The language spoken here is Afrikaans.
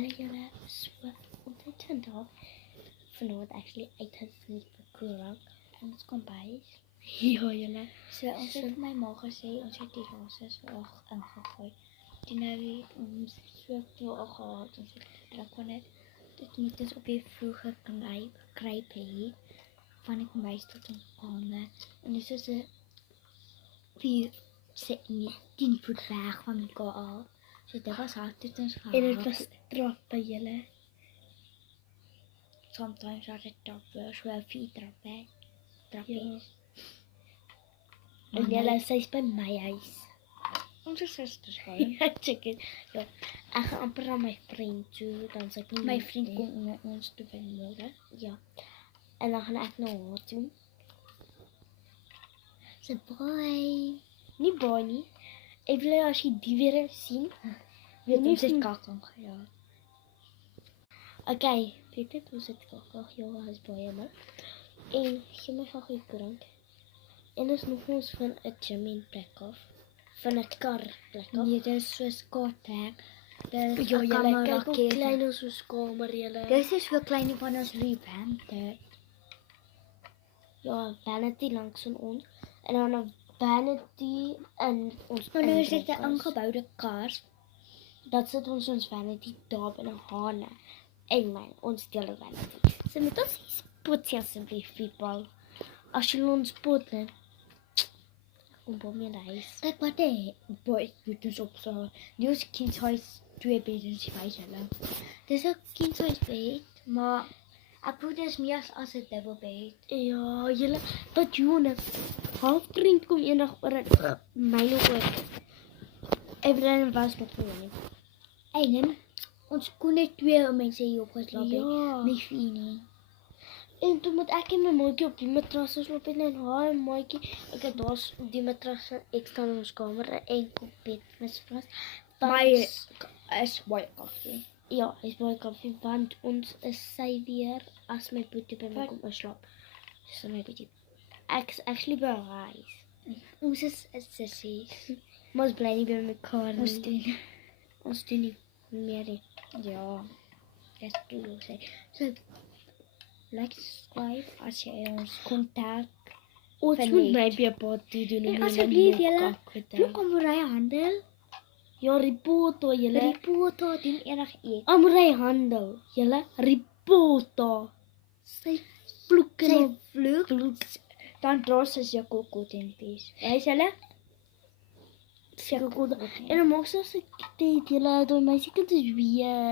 Hallo julle, so ons het vandag vanaand actually uit gesien vir koelang ons kombuis. Ja julle. So ons het vir my ma gesê ons het die laaste vraag ingegooi. Toe nou ons so veel al gehad, ons het gedruk van dit moet ons op die vroege kruip hê van die kombuis tot ons kamer. En dis is 'n 10 voet weg van mekaar af. So dit was hard tot ons gehad. En dit was trappe julle. Sometimes had it trappe, so 'n 4 trappe. Ja. En julle sy's by my huis. Onze susters gaan. Ja, check it. Ja. Ek gaan amper aan my vriend toe, dan sê ek nie My vriend kom na ons toe vanmôre. Ja. En dan gaan ek na haar toe. So bye. Nie bye nie. Ek wil as jy die weer sien. Weet nie ons het van- kakking gejaag. Okay, weet dit ons het kakking. Ja, hy is baie maar. En gee my gou die krant. En is nog ons van 'n gym in plek af. Van 'n kar plek af. Nee, dit is so skaattrek. Dis Ja, een julle kamer kyk hoe raket. klein is ons kamer julle. Dis is so klein van ons revamp. Ja, vanity langs van ons. En dan 'n vanity in ons. Maar nou is dit 'n inbreekkas. ingeboude kar. Dat sit ons vanity daar binne Hane. En my, ons deel die vanity. So met ons spot asseblief people. As jy ons spot net. Kom by my huis. Kyk wat hy boy moet ons opsaal. Die ons kindshuis 2 beddens wys hulle. Dis 'n kindshuis bed, maar ek voel dis meer as 'n double bed. Ja, julle dat Jone half vriend kom eendag oor myne oor. Everyone was met my. En ons kon net 2 mense hier opgeslaap het. Ja. Nie 4 nie. En toe moet ek en my maatjie op die matras slaap en haar maatjie, ek het daar op die matras ekstra in ons kamer 'n enkel bed misplaas. My is baie koffie. Ja, is baie koffie want ons is sy weer as my boetie by my kom slaap. So my bietjie. Ek is actually by haar huis. Ons is sissies. Maar ons bly nie by mekaar nie. Ons doen nie meer nie. Ja. Dis toe sê. So like subscribe as jy ons kontak. Ons Van moet net. maybe 'n party doen En om asseblief julle julle, hoe kom jy handel? Ja, reporto julle. Reporter doen enige Amrei handel. Julle reporto. Sy vloek Sy en vloek. Dan dra sy se kokkotempies. Wys hulle? seker goed. En dan maak sy dit julle dat my seker dis weer